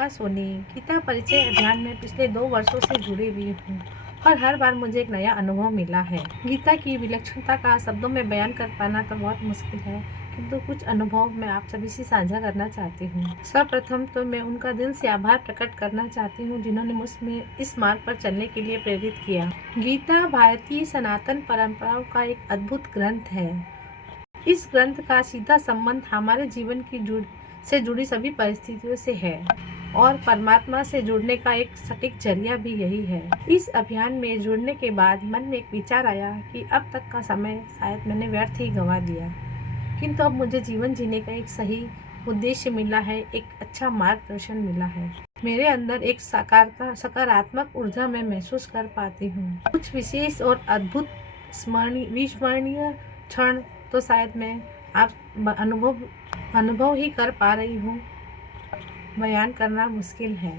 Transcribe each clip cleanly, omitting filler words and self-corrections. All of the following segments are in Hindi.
अलका सोनी गीता परिचय अभियान में पिछले 2 वर्षों से जुड़ी हुई हूँ और हर बार मुझे एक नया अनुभव मिला है। गीता की विलक्षणता का शब्दों में बयान कर पाना तो बहुत मुश्किल है, किंतु कुछ अनुभव मैं आप सभी से साझा करना चाहती हूँ। सर्वप्रथम तो मैं उनका दिल से आभार प्रकट करना चाहती हूँ जिन्होंने मुझमें इस मार्ग पर चलने के लिए प्रेरित किया। गीता भारतीय सनातन परंपराओं का एक अद्भुत ग्रंथ है। इस ग्रंथ का सीधा संबंध हमारे जीवन की से जुड़ी सभी परिस्थितियों से है और परमात्मा से जुड़ने का एक सटीक जरिया भी यही है। इस अभियान में जुड़ने के बाद मन में एक विचार आया कि अब तक का समय शायद मैंने व्यर्थ ही गंवा दिया, किंतु अब मुझे जीवन जीने का एक सही उद्देश्य मिला है, एक अच्छा मार्गदर्शन मिला है। मेरे अंदर एक सकारात्मक ऊर्जा मैं महसूस कर पाती हूँ। कुछ विशेष और अद्भुत विस्मरणीय क्षण तो शायद मैं आप अनुभव ही कर पा रही हूँ, बयान करना मुश्किल है।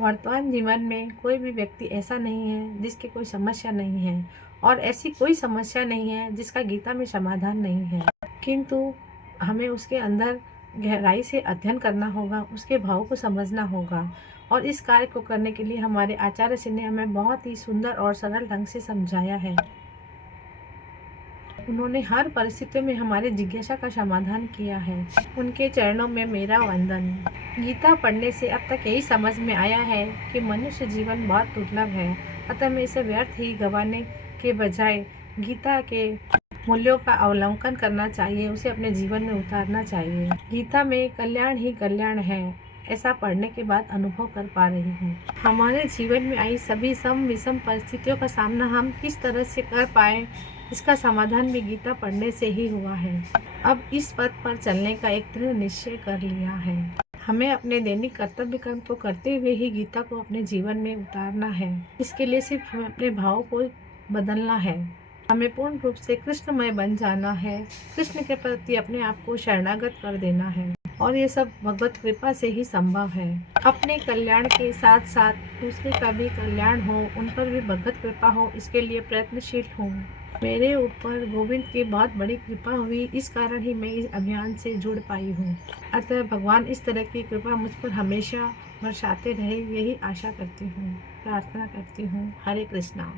वर्तमान जीवन में कोई भी व्यक्ति ऐसा नहीं है जिसकी कोई समस्या नहीं है और ऐसी कोई समस्या नहीं है जिसका गीता में समाधान नहीं है, किंतु हमें उसके अंदर गहराई से अध्ययन करना होगा, उसके भाव को समझना होगा और इस कार्य को करने के लिए हमारे आचार्य श्री ने हमें बहुत ही सुंदर और सरल ढंग से समझाया है। उन्होंने हर परिस्थिति में हमारे जिज्ञासा का समाधान किया है। उनके चरणों में मेरा वंदन। गीता पढ़ने से अब तक यही समझ में आया है कि मनुष्य जीवन बहुत दुर्लभ है, अतः मैं इसे व्यर्थ ही गंवाने के बजाय गीता के मूल्यों का अवलोकन करना चाहिए, उसे अपने जीवन में उतारना चाहिए। गीता में कल्याण ही कल्याण है, ऐसा पढ़ने के बाद अनुभव कर पा रही हूँ। हमारे जीवन में आई सभी सम विषम परिस्थितियों का सामना हम किस तरह से कर पाए, इसका समाधान भी गीता पढ़ने से ही हुआ है। अब इस पथ पर चलने का एक दृढ़ निश्चय कर लिया है। हमें अपने दैनिक कर्तव्य कर्म को करते हुए ही गीता को अपने जीवन में उतारना है। इसके लिए सिर्फ हमें अपने भाव को बदलना है। हमें पूर्ण रूप से कृष्णमय बन जाना है, कृष्ण के प्रति अपने आप को शरणागत कर देना है और ये सब भगवत कृपा से ही संभव है। अपने कल्याण के साथ साथ दूसरे का भी कल्याण हो, उन पर भी भगवत कृपा हो, इसके लिए प्रयत्नशील हूँ। मेरे ऊपर गोविंद की बहुत बड़ी कृपा हुई, इस कारण ही मैं इस अभियान से जुड़ पाई हूँ। अतः भगवान इस तरह की कृपा मुझ पर हमेशा बरसाते रहे, यही आशा करती हूँ, प्रार्थना करती हूँ। हरे कृष्णा।